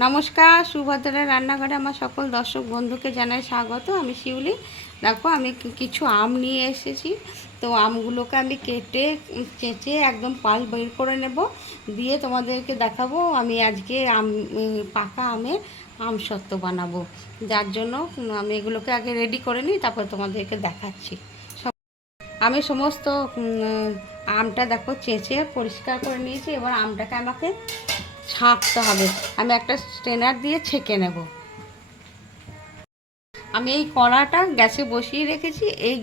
নমস্কার, সুভদ্রার রান্নাঘরে আমার সকল দর্শক বন্ধুকে জানাই স্বাগত। আমি শিউলি। দেখো আমি কিছু আম নিয়ে এসেছি। তো আমগুলোকে আমি কেটে চেঁচে একদম পাল বের করে নেব, দিয়ে তোমাদেরকে দেখাবো আমি আজকে পাকা আমের আমসত্ত্ব বানাবো। যার জন্য আমি এগুলোকে আগে রেডি করে নিই, তারপর তোমাদেরকে দেখাচ্ছি। আমি সমস্ত আমটা দেখো চেঁচে পরিষ্কার করে নিয়েছি। এবার আমটাকে আমাকে ছাঁকতে হবে। আমি একটা স্ট্রেনার দিয়ে ছেঁকে নেব। আমি এই কড়াটা গ্যাসে বসিয়ে রেখেছি। এই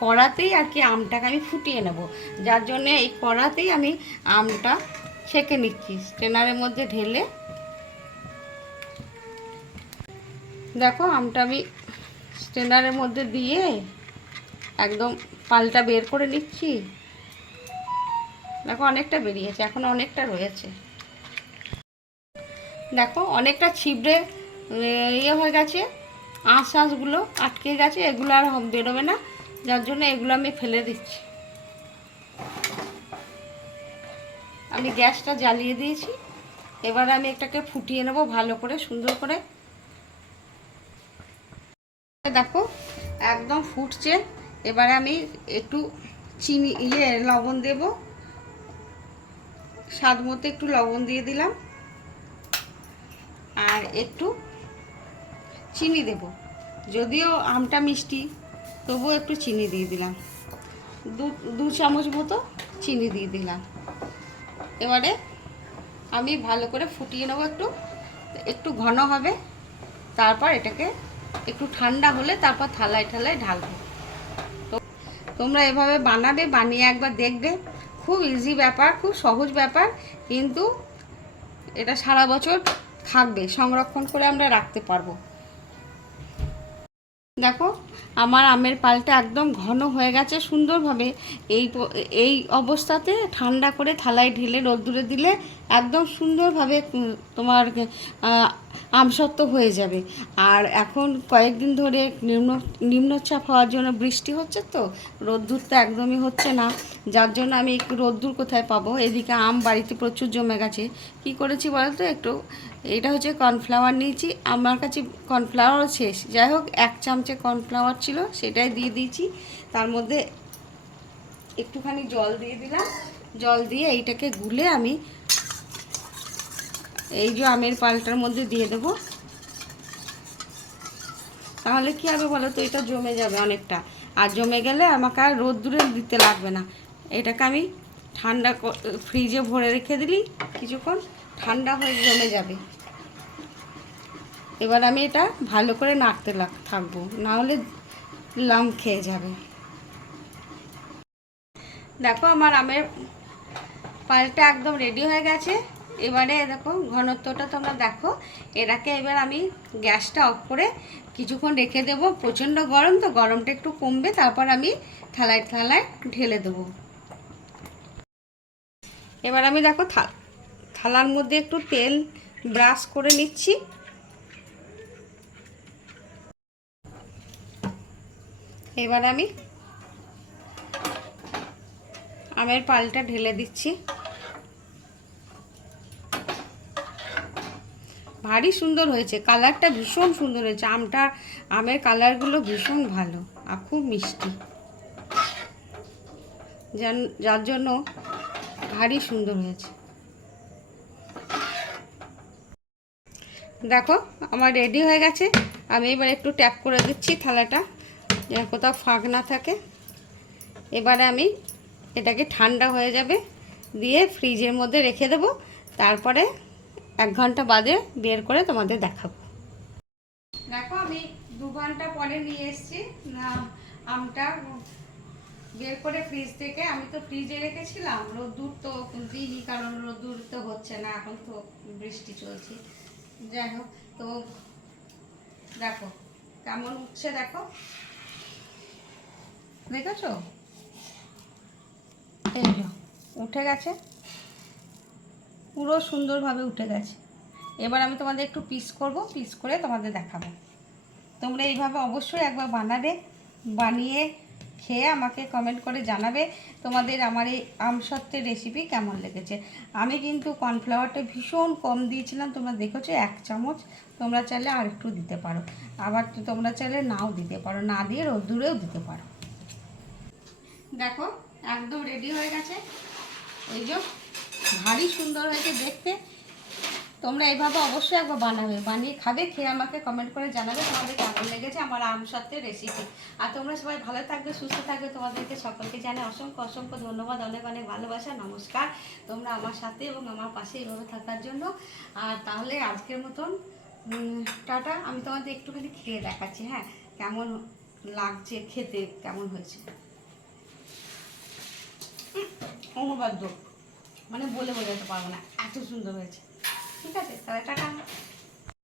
কড়াতেই আর কি আমটাকে আমি ফুটিয়ে নেব। যার জন্যে এই কড়াতেই আমি আমটা ছেঁকে নিচ্ছি স্ট্রেনারের মধ্যে ঢেলে। দেখো আমটা আমি স্ট্রেনারের মধ্যে দিয়ে একদম পালটা বের করে নিচ্ছি। দেখো অনেকটা বেরিয়েছে, এখন অনেকটা রয়েছে। দেখো অনেকটা ছিবড়ে হয়ে গেছে, আঁশগুলো আটকে গেছে, এগুলো আর বেরোবে না। যার জন্য এগুলো আমি ফেলে দিচ্ছি। আমি গ্যাসটা জ্বালিয়ে দিয়েছি। এবার আমি এটাকে ফুটিয়ে নেব ভালো করে, সুন্দর করে। দেখো একদম ফুটছে। এবারে আমি একটু চিনি লবণ দেব, স্বাদ মতো একটু লবণ দিয়ে দিলাম, আর একটু চিনি দেব। যদিও আমটা মিষ্টি, তবুও একটু চিনি দিয়ে দিলাম। দু চামচ মতো চিনি দিয়ে দিলাম। এবারে আমি ভালো করে ফুটিয়ে নেবো, একটু একটু ঘন হবে। তারপর এটাকে একটু ঠান্ডা হলে তারপর থালায় থালায় ঢালবো। তো তোমরা এভাবে বানাবে, বানিয়ে একবার দেখবে। খুব ইজি ব্যাপার, খুব সহজ ব্যাপার, কিন্তু এটা সারা বছর থাকবে, সংরক্ষণ করে আমরা রাখতে পারবো। দেখো আমার আমের পালটা একদম ঘন হয়ে গেছে সুন্দরভাবে। এই এই অবস্থাতে ঠান্ডা করে থালায় ঢেলে রোদ্দুরে দিলে একদম সুন্দরভাবে তোমার আমসত্ত্ব হয়ে যাবে। আর এখন কয়েকদিন ধরে নিম্নচাপ হওয়ার জন্য বৃষ্টি হচ্ছে, তো রোদ্দুরটা একদমই হচ্ছে না। যার জন্য আমি একটু রোদ্দুর কোথায় পাবো, এদিকে আম বাড়িতে প্রচুর জমে গেছে। কি করেছি বলতো, একটু এটা হচ্ছে কর্নফ্লাওয়ার নিয়েছি। আমার কাছে কর্নফ্লাওয়ারও শেষ, যাই হোক 1 চামচে কর্নফ্লাওয়ার ছিল, সেটাই দিয়ে দিয়েছি। তার মধ্যে একটুখানি জল দিয়ে দিলাম। জল দিয়ে এইটাকে গুলে আমি এই যে আমের পালটার মধ্যে দিয়ে দেবো। তাহলে কী হবে বলো তো, এটা জমে যাবে অনেকটা। আর জমে গেলে আমাকে আর রোদ্দুরে দিতে লাগবে না। এটাকে আমি ঠান্ডা ফ্রিজে ভরে রেখে দিলি, কিছুক্ষণ ঠান্ডা হয়ে জমে যাবে। এবার আমি এটা ভালো করে নাড়তে থাকবো, নাহলে লাম খেয়ে যাবে। দেখো আমার আমের পালটা একদম রেডি হয়ে গেছে। এবারে দেখো ঘনত্বটা তোমরা দেখো। এটাকে এবার আমি গ্যাসটা অফ করে কিছুক্ষণ রেখে দেবো। প্রচণ্ড গরম, তো গরমটা একটু কমবে, তারপর আমি থালায় থালায় ঢেলে দেবো। এবার আমি দেখো থালার মধ্যে একটু তেল ব্রাশ করে নিচ্ছি। এবার আমি আমের পালটা ঢেলে দিচ্ছি। ভারী সুন্দর হয়েছে, কালারটা ভীষণ সুন্দর হয়েছে। আমের কালারগুলো ভীষণ ভালো আর খুব মিষ্টি, যার জন্য ভারী সুন্দর হয়েছে। দেখো আমার রেডি হয়ে গেছে। আমি এবার একটু ট্যাপ করে দিচ্ছি থালাটা, যেন কোথাও ফাঁক না থাকে। এবারে আমি এটাকে ঠান্ডা হয়ে যাবে, দিয়ে ফ্রিজের মধ্যে রেখে দেবো। তারপরে 1 ঘন্টা বাদে বের করে তোমাদের দেখাবো। দেখো আমি 2 ঘন্টা পরে নিয়ে এসেছি আমটা বের করে ফ্রিজ থেকে। আমি তো ফ্রিজে রেখেছিলাম, রোদ্দুর তো দিইনি, কারণ রোদ্দুর তো হচ্ছে না, এখন তো বৃষ্টি চলছে। যাই হোক, তো দেখো কেমন উঠছে, দেখো দেখেছো, এই যে উঠে গেছে, পুরো সুন্দরভাবে উঠে গেছে। এবার আমি তোমাদের একটু পিস করব, পিস করে তোমাদের দেখাবো। তোমরা এইভাবে অবশ্যই একবার বানাবে, বানিয়ে খেয়ে আমাকে কমেন্ট করে জানাবে তোমাদের আমার এই আমসত্ত্বের রেসিপি কেমন লেগেছে। আমি কিন্তু কর্নফ্লাওয়ারটা ভীষণ কম দিয়েছিলাম, তোমরা দেখেছো 1 চামচ, তোমরা চাইলে আর একটু দিতে পারো, আবার তোমরা চাইলে নাও দিতে পারো, না দিয়ে রোদ্দুরেও দিতে পারো। দেখো একদম রেডি হয়ে গেছে, এই যে ভারী সুন্দর হয়েছে দেখতে। তোমরা এইভাবে অবশ্যই একবার বানাবে, বানিয়ে খাবে, খেয়ে আমাকে কমেন্ট করে জানাবে তোমাদের কেমন লেগেছে আমার আমসত্ত্বের রেসিপি। আর তোমরা সবাই ভালো থাকবে, সুস্থ থাকবে, তোমাদেরকে সকলকে জানাই অসংখ্য অসংখ্য ধন্যবাদ, অনেক অনেক ভালোবাসা, নমস্কার। তোমরা আমার সাথে এবং আমার পাশে এইভাবে থাকার জন্য। আর তাহলে আজকের মতন টাটা। আমি তোমাদের একটুখানি খেয়ে দেখাচ্ছি, হ্যাঁ কেমন লাগছে, খেতে কেমন হয়েছে, অনুবাদ্য মানে বলে বোঝাতে পারবো না, এত সুন্দর হয়েছে। ঠিক আছে, তাহলে টাটা।